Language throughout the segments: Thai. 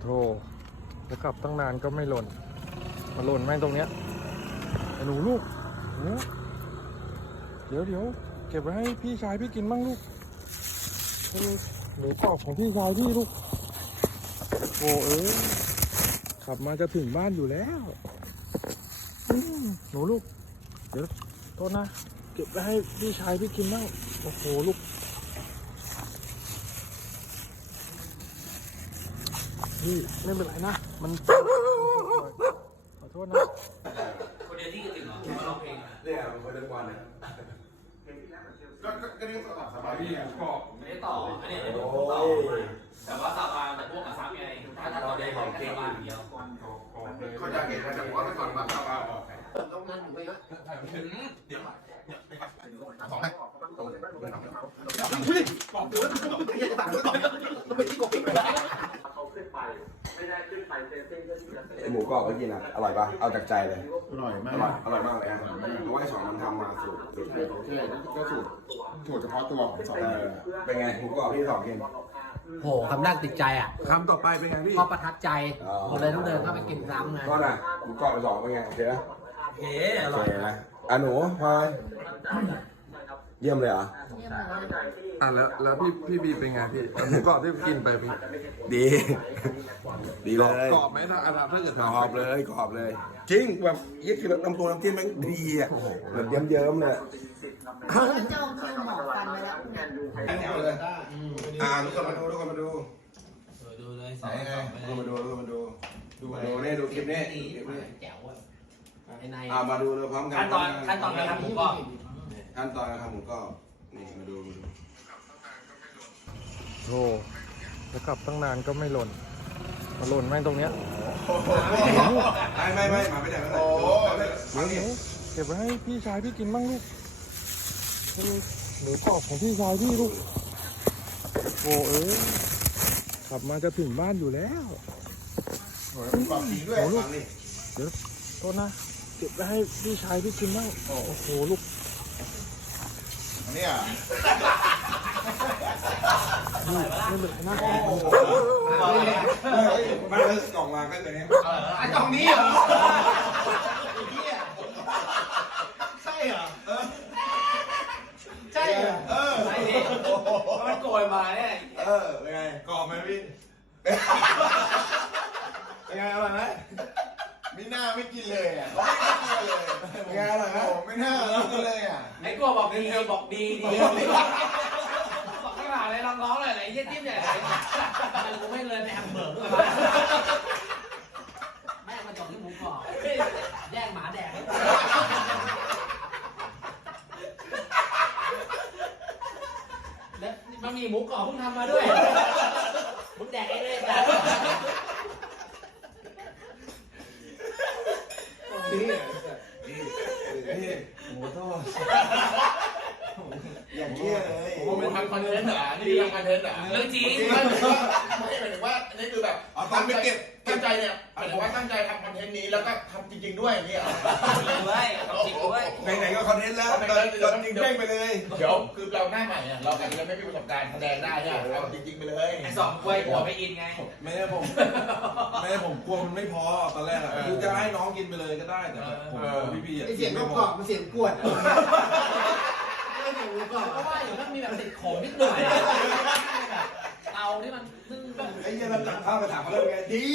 โธ่จะกลับตั้งนานก็ไม่หล่นมาหล่นแม่งตรงเนี้ยไอ้หนูลูกหนูเดี๋ยวเก็บไว้ให้พี่ชายพี่กินบ้างลูกหนูกรอบของพี่ชายพี่ลูกโอ้ขับมาจะถึงบ้านอยู่แล้วหนูลูกเดี๋ยวโทษนะเก็บไว้ให้พี่ชายพี่กินบ้างโอ้โหลูกพี่ไม่เป็นไรนะมันขอโทษนะคนเดียวที่กระถิ่นเหรอมาร้องเพลงเนี่ยมันคนเดินวันเนี่ยก็นี่ต่อสบายพี่ก็ไม่ได้ต่ออันนี้ผมต่อแต่ว่าสาบานแต่พวกกับซับไงถ้าต่อได้ของเก่งอย่างเดียวเขาอยากเห็นแต่ว่าไม่ก่อนมาสบายออกต้องนั่งอยู่ไหมนะเดี๋ยวสองไหมกอบเดือดต้องไปที่กบเขาขึ้นไปไม่ได้ขึ้นไปเซ็นเซ็นก็ที่จะหมูกรอบก็กินอ่ะอร่อยป่ะเอาจากใจเลยอร่อยมากอร่อยมากเลยนะเพราะว่าไอ้สองมันทำมาสูตรก็สูตรเฉพาะตัวของสองเป็นไงหมูกรอบที่สองกินโหคำแรกติดใจอ่ะคำต่อไปเป็นไงพี่พอประทับใจผมเลยต้องเดินเข้าไปกินซ้ำไงก็น่ะหมูกรอบไปสองเป็นไงโอเคนะโอเคอร่อยนะหนูพลอยเยี่ยมเลยเหรอแล้วพี่บีเป็นไงพี่หมูกรอบที่กินไปพี่ดีเลยกรอบไหมถ้าเกิดกรอบเลยจริงแบบยิ่งกินแบบน้ำตัวน้ำจิ้มมันดีอ่ะแบบเยิ้มๆเลยเจ้าคิวหมอฟันไปแล้วเลยทุกคนมาดูดูเลยดูเนี่ยดูคลิปนี้แจ๋วอ่ะมาดูเลยพร้อมกันขั้นตอนการทำหมูกรอบขั้นตอนการทำหมูกรอบนี่มาดูโธ่จะกลับตั้งนานก็ไม่หล่นมาหล่นแม่งตรงเนี้ยไม่มาไม่ได้เดี๋ยวเก็บไว้ให้พี่ชายพี่กินบ้างลูกหนูกรอบของพี่ชายพี่ลูกโอ้ขับมาจะถึงบ้านอยู่แล้วกรอบดีด้วยลูกเดี๋ยวโทษนะเก็บไว้ให้พี่ชายพี่กินบ้างโอ้โหลูกเนี่ยไม่เป็นไรนะมาเลยกล่องมาก็เลยเนี่ยกล่องนี้เหรอใช่เหรอใช่เหรอใช่ดิมันโกยมาเนี่ยเป็นไงกรอบไหมพี่เป็นไงอร่อยไหมไม่น่าไม่กินเลยอ่ะเป็นไงอร่อยไหมไม่น่าไม่กินเลยอ่ะไอ้กลัวบอกดีบอกดีบอกข้างหลังเลยร้องๆเลยไหนเยี่ยจิ้มใหญ่เลยกูไม่เลยไปแฮมเบอร์ด้วยแม่มาจบที่หมูกรอบแย่งหมาแดกแล้วมันมีหมูกรอบเพิ่งทำมาด้วยมึงแดกเองเลยจ้ะนี่หมูทอดอย่างเงี้ยเลยผมเป็นทำคอนเทนต์เหรอนี่ทำคอนเทนต์เหรอเรื่องจริงไม่หมายถึงว่าอันนี้คือแบบทำไปเก็บตั้งใจเนี่ยหมายถึงว่าตั้งใจทำคอนเทนต์นี้แล้วก็ทำจริงๆด้วยอย่างเงี้ยด้วยทำจริงด้วยไหนๆก็คอนเทนต์แล้วเราจริงเด้งไปเลยเดี๋ยวคือเราหน้าใหม่อ่ะเราอาจจะไม่มีประสบการณ์แสดงได้ใช่ไหมเราจริงๆไปเลยไอ้สองกล้วยกลัวไม่อินไงไม่ใช่ผมกลัวมันไม่พอตอนแรกอ่ะคือจะให้น้องกินไปเลยก็ได้แต่ผมพี่เสียงกรอบมันเสียงกวดเพราะว่าอยู่มันมีแบบติดของนิดหน่อยเตาที่มันนึ่งไอ้ยันเราจับข้าวไปถามเขาแล้วไงดี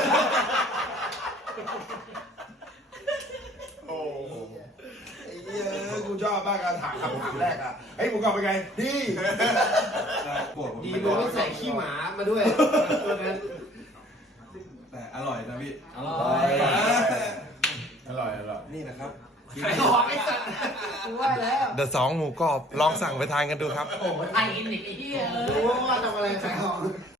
โอ้ไอ้เหี้ยกูชอบมากการถามคำถามแรกอ่ะไอ้หมูกรอบเป็นไงดีดีมึงไม่ใส่ขี้หมามาด้วยตัวนั้นแต่อร่อยนะพี่อร่อยนี่นะครับไข่หอมไอ้สัตว์ว่าแล้วเดอะ2หมูกรอบลองสั่งไปทานกันดูครับโอ้โหไทยอินอีกไอ้เหี้ยรู้ว่าทำอะไรไข่หอม